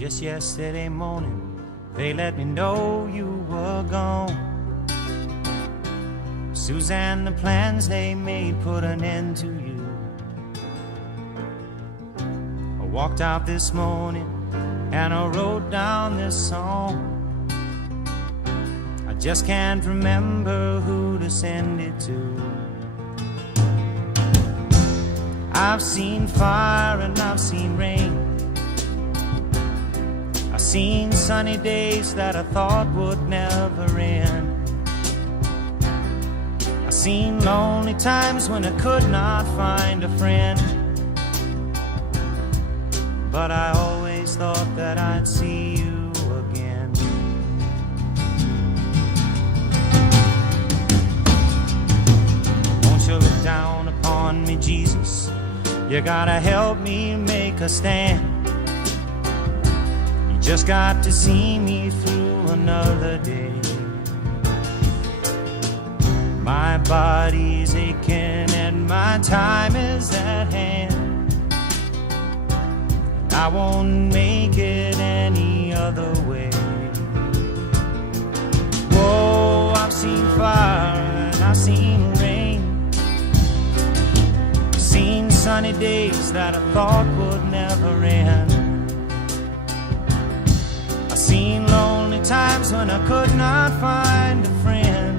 Just yesterday morning, they let me know you were gone. Suzanne, the plans they made put an end to you. I walked out this morning and I wrote down this song. I just can't remember who to send it to. I've seen fire and I've seen rain. I've seen sunny days that I thought would never end. I've seen lonely times when I could not find a friend. But I always thought that I'd see you again. Won't you look down upon me, Jesus? You gotta help me make a stand. You just got to see me through another day. My body's aching and my time is at hand. I won't make it any other way. Whoa, I've seen fire and I've seen rain. Seen sunny days that I thought would never end. I've seen lonely times when I could not find a friend.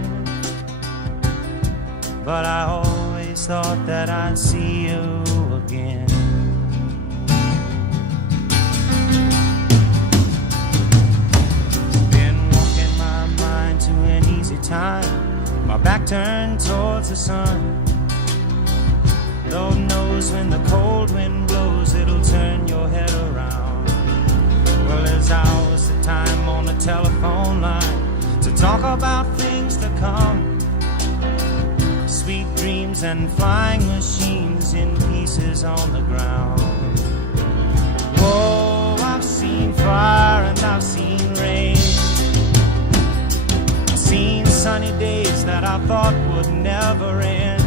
But I always thought that I'd see you again. Been walking my mind to an easy time, my back turned towards the sun. Lord knows when the cold wind blows, it'll turn your head around. Well, there's hours of time on the telephone line to talk about things to come. Sweet dreams and flying machines in pieces on the ground. Whoa, I've seen fire and I've seen rain. I've seen sunny days that I thought would never end.